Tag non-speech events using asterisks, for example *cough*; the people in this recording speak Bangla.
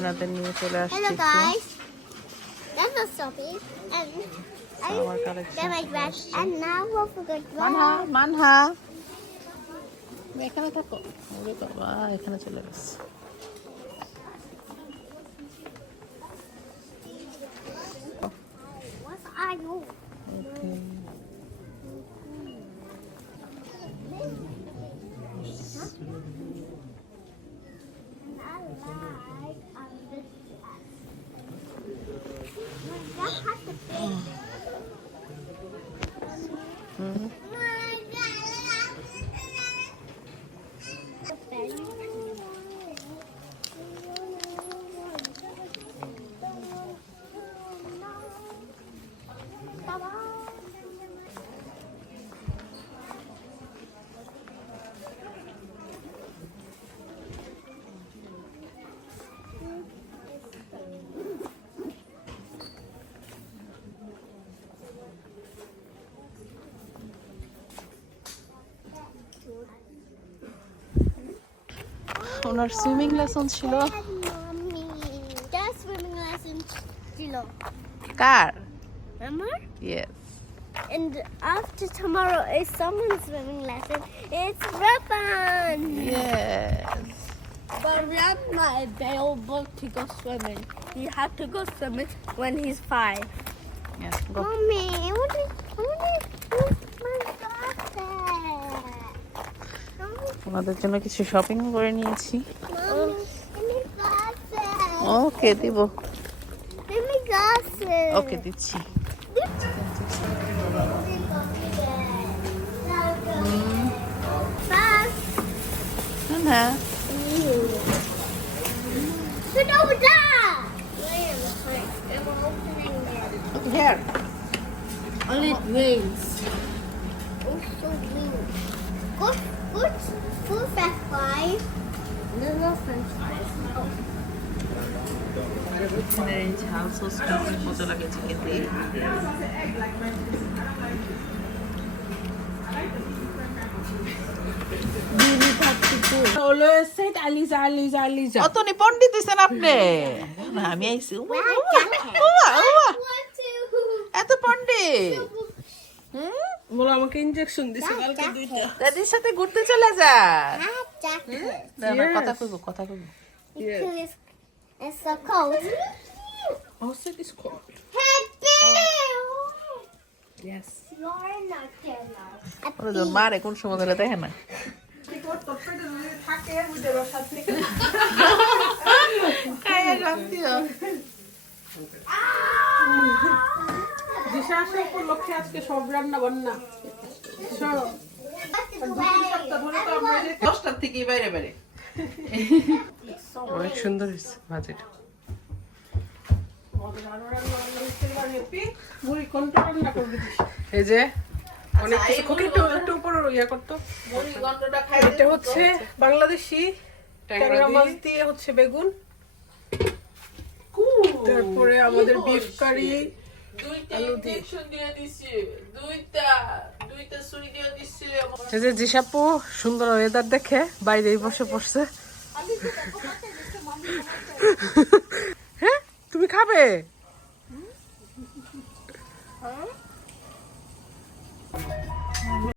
ওনাদের নিয়ে চলে আসছি এখানে থাকো বাবা এখানে চলে গেছে Mm-hmm. ওনার সুইমিং লেসন ছিল Mommy, that swimming lesson, Gilo. Car Remember? Yes And after tomorrow is someone's swimming lesson. It's Rapan. Yes But Rap's not available to go swimming. He had to go swimming when he's five. Yes go Mommy, I want ওনাদের জন্য কিছু শপিং করে নিয়েছি. ওকে দিব. ওকে দিচ্ছি হ্যাঁ over there. Only it rains. Oh, so green. Good, good, good french fries. No, no french fries. Oh. এই ঝাল সসটা খুব মজা লাগে চিকেন দিয়ে. অতনি পণ্ডিত দিছেন আপনি আমি আইছি? এত পণ্ডিত হুম? বলো আমাকে ইনজেকশন দিছে কালকে দুইটা দাদির সাথে ঘুরতে চলে যা. না. কথা কইব কথা কইব it's, so cold. Cold. Happy! Yes. ওরে মারে কোন সময় ধরে দেখে না হয়। আসা উপলক্ষে আজকে সব রান্না বান্না দশটার থেকেই বাইরে বাইরে। অনেক সুন্দর হয়েছে ভাজিটা? এই যে অনেক কিছু একটু উপর ইয়া করতো। এটা হচ্ছে বাংলাদেশি ট্যাংরা মাছ দিয়ে হচ্ছে বেগুন। তারপরে আমাদের বিফ কারি এই যে জিসাপু সুন্দর ওয়েদার দেখে বাইরেই বসে পড়ছে। *laughs* হ্যাঁ তুমি খাবে?